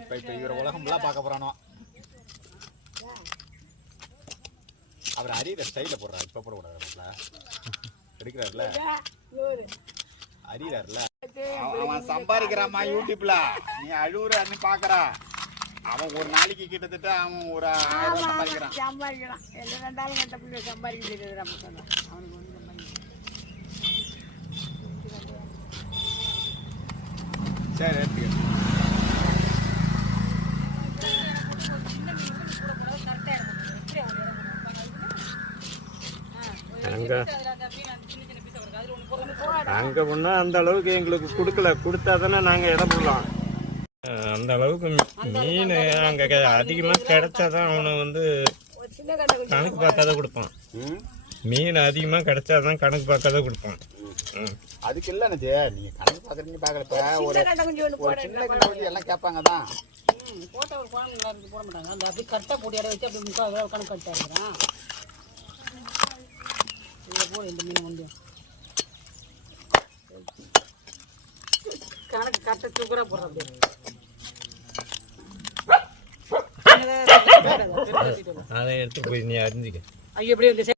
இப்ப இவர உலகம் ஃபுல்லா பார்க்க போறானோ. அவர் அரியற ஸ்டைல போடுறாரு. இப்ப போடக்கூடாதுல எடுக்கிறாருல அரியறாருல. அவன் சம்பாதிக்கிறாமா யூடியூப்ல. நீ அழுவுறன்னு பாக்குறா. அவன் ஒரு நாளைக்கு கிட்டத்தட்ட அவன் ஒரு 1000 சம்பாதிக்கிறான். சம்பாதிக்கிறான். எல்லாம் ரெண்டாலும் கட்ட பிள்ளை சம்பாதிக்க தெரியுது நம்ம சொன்னோம். அவனுக்கு ஒன்றும் சரி எடுத்துக்க. அங்கே போனா அந்த அளவுக்கு எங்களுக்கு கொடுக்கல. கொடுத்தா தானே நாங்கள் இடம் போடலாம். அந்த அளவுக்கு மீன் அங்கே அதிகமாக கிடைச்சாதான் அவனை வந்து கணக்கு பார்க்காத கொடுப்பான். மீன் அதிகமாக கிடைச்சாதான் கணக்கு பார்க்காத கொடுப்பான். அதுக்கு இல்லை நீங்க கணக்கு பார்க்குறீங்க பார்க்கறப்ப ஒரு சின்ன கணக்கு எல்லாம் கேட்பாங்க தான். போட்ட ஒரு குழந்தைங்க போட மாட்டாங்க. அந்த அப்படி கரெக்டாக போட்டு இடம் வச்சு அப்படி முக்கால் கணக்கு கட்டாஇருக்கிறான். இதில் போடு இந்த மீன் வந்து கணக்கு கரெக்டாக சூப்பராக போடுறது. அதை எடுத்து போய் நீ அறிஞ்சிக்க. ஐயோ எப்படி வந்து